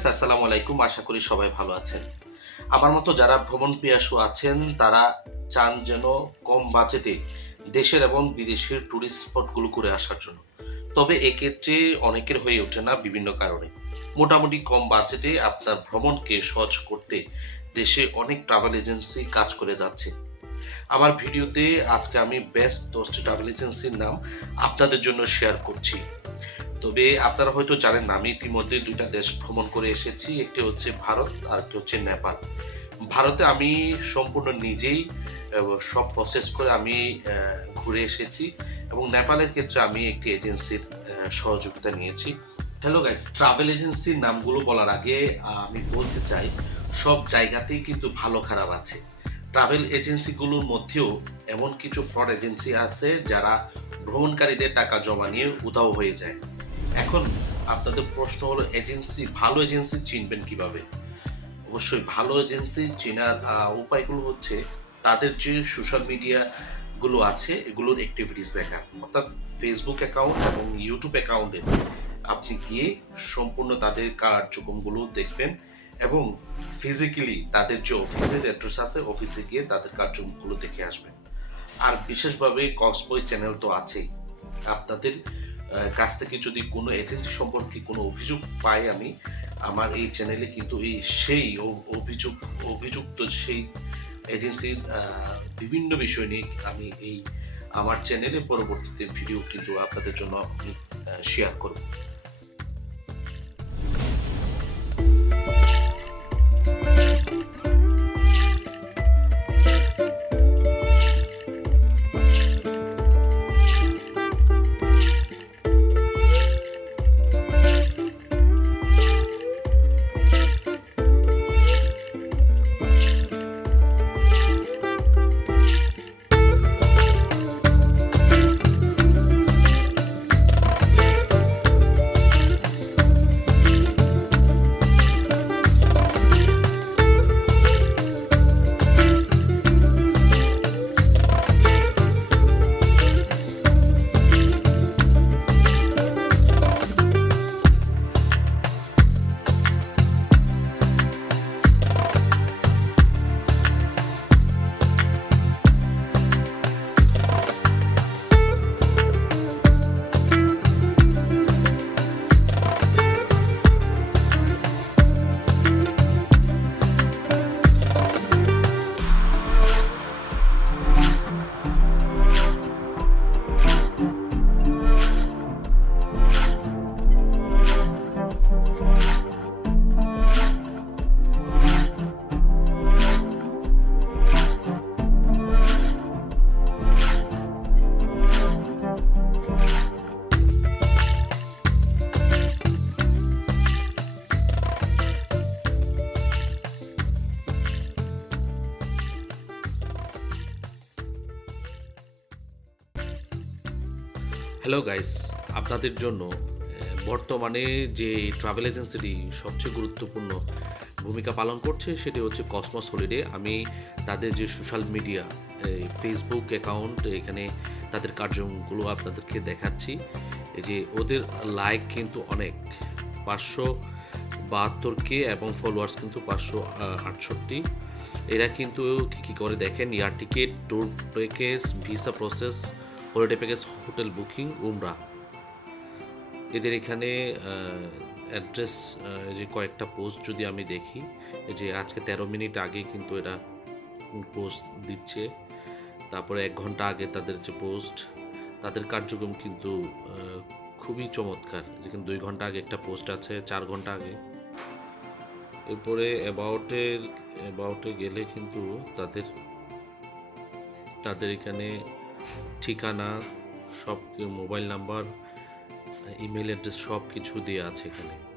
Guys আসসালামু আলাইকুম, আশা করি সবাই ভালো আছেন। আমার মতো যারা ভ্রমণ পিয়াসু আছেন, তারা চান যেন কম বাজেটে দেশের এবং বিদেশের ট্যুরিস্ট স্পটগুলো করে আসার জন্য। তবে এক্ষেত্রে অনেকের হয়ে ওঠে না বিভিন্ন কারণে। মোটামুটি কম বাজেটে আপনার ভ্রমণকে সহজ করতে দেশে অনেক ট্রাভেল এজেন্সি কাজ করে যাচ্ছে। আমার ভিডিওতে আজকে আমি বেস্ট দশটি ট্রাভেল এজেন্সির নাম আপনাদের জন্য শেয়ার করছি। তবে আপনারা হয়তো জানেন না, আমি ইতিমধ্যে দুইটা দেশ ভ্রমণ করে এসেছি, একটি হচ্ছে ভারত আর একটি হচ্ছে নেপাল। ভারতে আমি সম্পূর্ণ নিজেই সব প্রসেস করে আমি ঘুরে এসেছি এবং নেপালের ক্ষেত্রে আমি একটি এজেন্সির সহযোগিতা নিয়েছি। হ্যালো গাইস ট্রাভেল এজেন্সির নামগুলো বলার আগে আমি বলতে চাই, সব জায়গাতেই কিন্তু ভালো খারাপ আছে। ট্রাভেল এজেন্সিগুলোর মধ্যেও এমন কিছু ফ্রড এজেন্সি আছে যারা ভ্রমণকারীদের টাকা জমা নিয়ে উধাও হয়ে যায়। এখন আপনাদের প্রশ্ন হলো, এজেন্সি, ভালো এজেন্সি চিনবেন কীভাবে? অবশ্যই ভালো এজেন্সি চেনার উপায়গুলো হচ্ছে তাদের যে সোশ্যাল মিডিয়া গুলো আছে, এগুলোর অ্যাক্টিভিটিস দেখা। অর্থাৎ ফেসবুক অ্যাকাউন্ট এবং ইউটিউব অ্যাকাউন্টে আপনি গিয়ে সম্পূর্ণ তাদের কার্যক্রমগুলো দেখবেন এবং ফিজিক্যালি তাদের যে অফিসের অ্যাড্রেস আছে অফিসে গিয়ে তাদের কার্যক্রমগুলো দেখে আসবেন। আর বিশেষভাবে কক্সবই চ্যানেল তো আছেই। আপনাদের কাছ থেকে যদি কোনো এজেন্সি সম্পর্কে কোনো অভিযোগ পাই আমি, আমার এই চ্যানেলে কিন্তু এই সেই অভিযোগ, অভিযুক্ত সেই এজেন্সির বিভিন্ন বিষয় নিয়ে আমি এই আমার চ্যানেলে পরবর্তীতে ভিডিও কিন্তু আপনাদের জন্য আমি শেয়ার করব। হ্যালো গাইস আপনাদের জন্য বর্তমানে যে ট্রাভেল এজেন্সিটি সবচেয়ে গুরুত্বপূর্ণ ভূমিকা পালন করছে, সেটি হচ্ছে কসমস হলিডে আমি তাদের যে সোশ্যাল মিডিয়া ফেসবুক অ্যাকাউন্ট এখানে তাদের কার্যক্রমগুলো আপনাদেরকে দেখাচ্ছি। এই যে ওদের লাইক কিন্তু অনেক, পাঁচশো বাহাত্তর কে এবং ফলোয়ার্স কিন্তু পাঁচশো আটষট্টি। এরা কিন্তু কী কী করে দেখেন? Air ticket tour package visa process holiday package hotel booking উমরা। এদের এখানে অ্যাড্রেস যে কয়েকটা পোস্ট যদি আমি দেখি যে আজকে তেরো মিনিট আগে কিন্তু এরা পোস্ট দিচ্ছে। তারপরে এক ঘণ্টা আগে তাদের যে পোস্ট তাদের কার্যক্রম কিন্তু খুবই চমৎকার। যেখানে দুই ঘণ্টা আগে একটা পোস্ট আছে, চার ঘণ্টা আগে। এরপরে অ্যাবাউটের অ্যাবাউটে গেলে কিন্তু তাদের তাদের এখানে ঠিকানা সব মোবাইল নাম্বার ইমেল অ্যাড্রেস সব কিছু দেওয়া আছে এখানে।